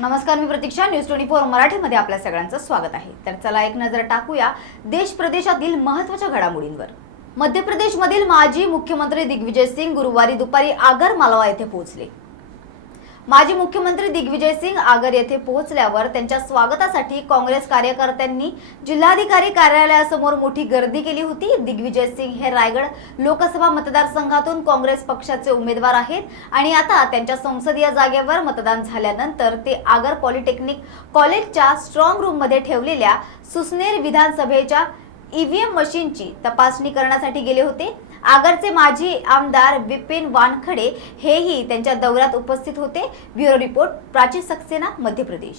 नमस्कार, मी प्रतीक्षा. न्यूज 24 मराठीमध्ये आपल्या सगळ्यांचं स्वागत आहे. तर चला एक नजर टाकूया देश प्रदेशातील महत्त्वाच्या घडामोडींवर. मध्य प्रदेशमधील माजी मुख्यमंत्री दिग्विजय सिंग गुरुवारी दुपारी आगर मालवा येथे पोहोचले. माजी मुख्यमंत्री दिग्विजय सिंग आगर येथे पोहोचल्यावर त्यांच्या स्वागतासाठी काँग्रेस कार्यकर्त्यांनी जिल्हाधिकारी कार्यालयासमोर मोठी गर्दी केली होती. दिग्विजय सिंग हे रायगड लोकसभा मतदारसंघातून काँग्रेस पक्षाचे उमेदवार आहेत आणि आता त्यांच्या संसदीय जागेवर मतदान झाल्यानंतर ते आगर पॉलिटेक्निक कॉलेजच्या स्ट्रॉंग रूम मध्ये ठेवलेल्या सुसनेर विधानसभेच्या ईव्हीएम मशीनची तपासणी करण्यासाठी गेले होते. आगरचे माजी आमदार विपिन वानखडे हेही त्यांच्या दौऱ्यात उपस्थित होते. Bureau report, Prachi Saxena, Madhya Pradesh.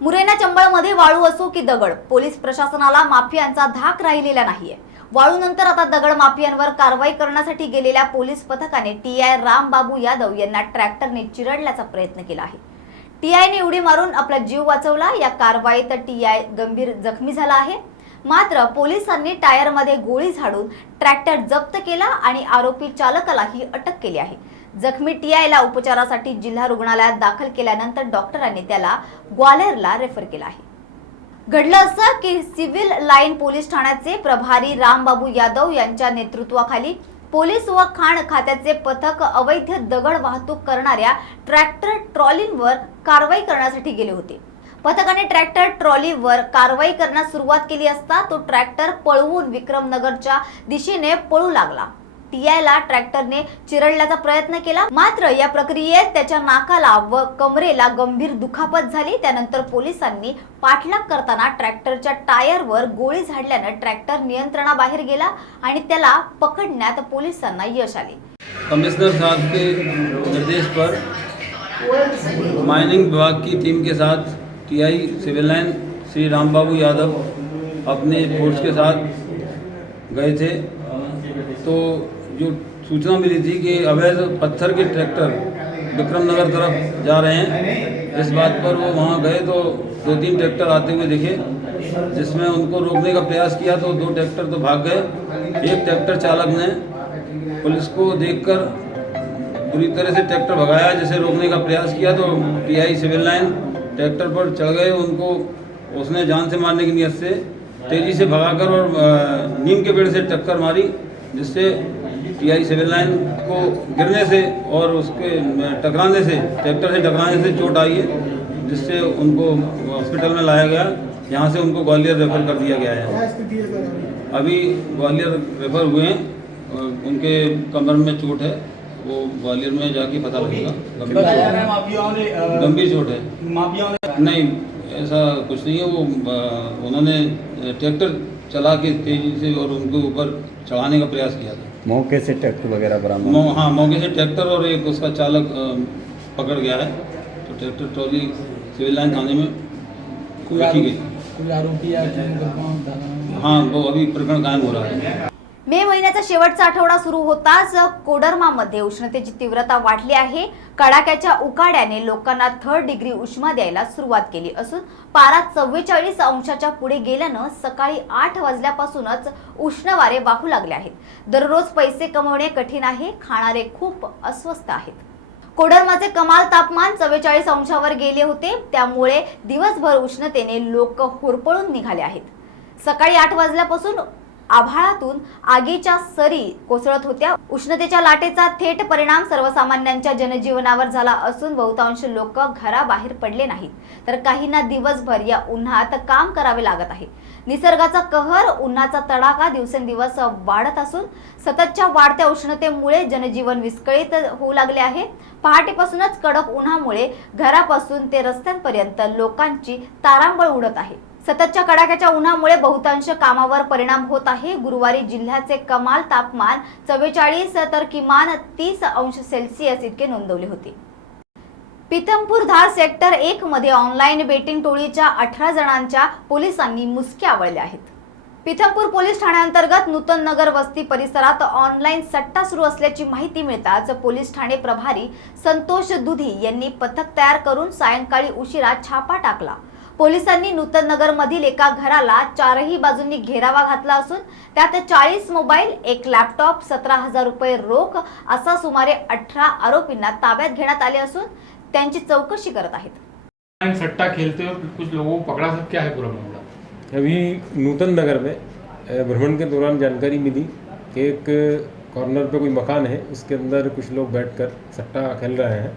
मुरैना चंबळमध्ये वाळू असो की दगड, पोलीस प्रशासनाला माफियांचा धाक राहिलेला नाहीये. वाळूनंतर आता दगड माफियांवर कारवाई करण्यासाठी गेलेल्या पोलीस पथकाने टीआय रामबाबू यादव यांना ट्रॅक्टरने चिरडण्याचा प्रयत्न केला आहे. टीआयने उडी मारून आपला जीव वाचवला. या कारवाईत टीआय गंभीर जखमी झाला आहे. मात्र पोलिसांनी टायरमध्ये गोळी झाडून ट्रॅक्टर जप्त केला आणि आरोपी चालकालाही अटक केली आहे. जखमी टीआयला उपचारासाठी जिल्हा रुग्णालयात दाखल केल्यानंतर डॉक्टरांनी त्याला ग्वाल्हेरला रेफर केला आहे. घडलं असं की सिव्हिल लाईन पोलीस ठाण्याचे प्रभारी रामबाबू यादव यांच्या नेतृत्वाखाली पोलीस व खाण खात्याचे पथक अवैध दगड वाहतूक करणाऱ्या ट्रॅक्टर ट्रॉलींवर कारवाई करण्यासाठी गेले होते. पथकाने ट्रॅक्टर ट्रॉलीवर कारवाई करण्यास सुरुवात केली असता तो ट्रॅक्टर पळवून विक्रमनगरच्या दिशेने पळू लागला. टीआयला ट्रॅक्टरने चिरडण्याचा प्रयत्न केला, मात्र या प्रक्रियेत त्याच्या नाकाला व कमरेला गंभीर दुखापत झाली. त्यानंतर पोलिसांनी पाठलाग करताना ट्रॅक्टरच्या टायरवर गोळी झाडल्याने ट्रॅक्टर नियंत्रणाबाहेर गेला आणि त्याला पकडण्यात पोलिसांना यश आले. कमिश्नर साहब के निर्देश पर माइनिंग विभाग की टीम के साथ TI Civil Line Shri Rambabu Yadav अपने फोर्स के साथ गए थे। तो जो सूचना मिली थी कि अवैध पत्थर के ट्रैक्टर विक्रमनगर तरफ जा रहे हैं, इस बात पर वो वहाँ गए तो 2-3 ट्रैक्टर आते हुए दिखे, जिसमें उनको रोकने का प्रयास किया तो 2 ट्रैक्टर तो भाग गए। एक ट्रैक्टर चालक ने पुलिस को देखकर बुरी तरह से ट्रैक्टर भगाया, जिसे रोकने का प्रयास किया तो टीआई सिविल लाइन ट्रैक्टर पर चढ़ गए। उनको उसने जान से मारने की नीयत से तेज़ी से भगाकर और नीम के पेड़ से टक्कर मारी, जिससे टीआई सिविल लाइन को गिरने से और उसके टकराने से, ट्रैक्टर से टकराने से चोट आई है, जिससे उनको हॉस्पिटल में लाया गया। यहाँ से उनको ग्वालियर रेफर कर दिया गया है। अभी ग्वालियर रेफर हुए हैं, उनके कमर में चोट है, वो ग्वालियर में जाके पता लगेगा। गंभीर चोट है, नहीं ऐसा कुछ नहीं है। वो उन्होंने ट्रैक्टर चला के तेजी से और उनके ऊपर चढ़ाने का प्रयास किया था। मौके से ट्रैक्टर वगैरह बरामद? हाँ, मौके से ट्रैक्टर और एक उसका चालक पकड़ गया है। तो ट्रैक्टर ट्रॉली सिविल लाइन थाने में रखी गई। कोई आरोपी या हाँ, वो अभी प्रकरण कायम हो रहा है। मे महिन्याचा शेवटचा आठवडा सुरू होताच कोडरमामध्ये उष्णतेची तीव्रता वाढली आहे. कडाक्याच्या उकाड्याने लोकांना 3rd डिग्री उष्मा द्यायला सुरुवात केली असून पारा 44 अंशाच्या पुढे गेल्यानं सकाळी 8 वाजल्यापासूनच उष्ण वारे वाहू लागले आहेत. दररोज पैसे कमवणे कठीण आहे. खाणारे खूप अस्वस्थ आहेत. कोडरमाचे कमाल तापमान 44 अंशावर गेले होते. त्यामुळे दिवसभर उष्णतेने लोक होरपळून निघाले आहेत. सकाळी 8 वाजल्यापासून आभाळातून आगीच्या सरी कोसळत होत्या. उष्णतेच्या लाटेचा थेट परिणाम सर्वसामान्यांच्या जनजीवनावर झाला असून बहुतांश लोक घराबाहेर पडले नाहीत, तर काहींना दिवसभर या उन्हात काम करावे लागत आहे. निसर्गाचा कहर, उन्हाचा तडाखा दिवसेंदिवस वाढत असून सततच्या वाढत्या उष्णतेमुळे जनजीवन विस्कळीत होऊ लागले आहे. पहाटेपासूनच कडक उन्हामुळे घरापासून ते रस्त्यांपर्यंत लोकांची तारांबळ उडत आहे. सततच्या कडाक्याच्या उन्हामुळे बहुतांश कामावर परिणाम होत आहे. गुरुवारी जिल्ह्याचे कमाल तापमान 44 तर किमान 30 अंश सेल्सिअस इतके नोंदवले होते. पीथमपूर धार सेक्टर 1 मध्ये ऑनलाईन बेटिंग टोळीच्या 18 जणांच्या पोलिसांनी मुसके आवळले आहेत. पीथमपूर पोलीस ठाण्याअंतर्गत नूतन नगर वस्ती परिसरात ऑनलाईन सट्टा सुरू असल्याची माहिती मिळताच पोलीस ठाणे प्रभारी संतोष दुधी यांनी पथक तयार करून सायंकाळी उशिरा छापा टाकला. पोलिसांनी नूतन नगर मधील एका घराला 4ही बाजूंनी घेरावा घातला असून त्यात 40 मोबाईल, 1 लॅपटॉप, 17,000 रुपये रोख असा सुमारे 18 आरोपींना ताब्यात घेण्यात आले असून त्यांची चौकशी करत आहेत. सट्टा खेलते हुए कुछ लोगों को पकड़ा, सब क्या है पूरा मामला? अभी नूतन नगर में भ्रमण के दौरान जानकारी मिली कि एक कॉर्नर पे कोई मकान है, उसके अंदर कुछ लोग बैठकर सट्टा खेल रहे हैं।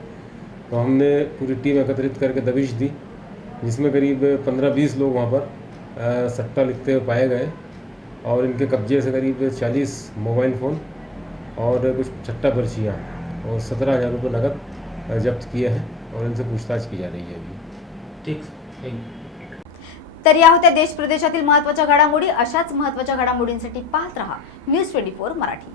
तो हमने पूरी टीम एकत्रित करके दबिश दी, जिसमें करीब 15-20 लोग वहाँ पर सट्टा लिखते हुए पाए गए और इनके कब्जे से करीब 40 मोबाइल फ़ोन और कुछ सट्टा पर्चियाँ और 17,000 रुपये नकद जब्त किए हैं और इनसे पूछताछ की जा रही है अभी। ठीक, थैंक यू। तर या होत्या देश प्रदेशातील महत्त्वाच्या घडामोडी. अशाच महत्त्वाच्या घडामोडींसाठी पाहत रहा न्यूज 24 मराठी.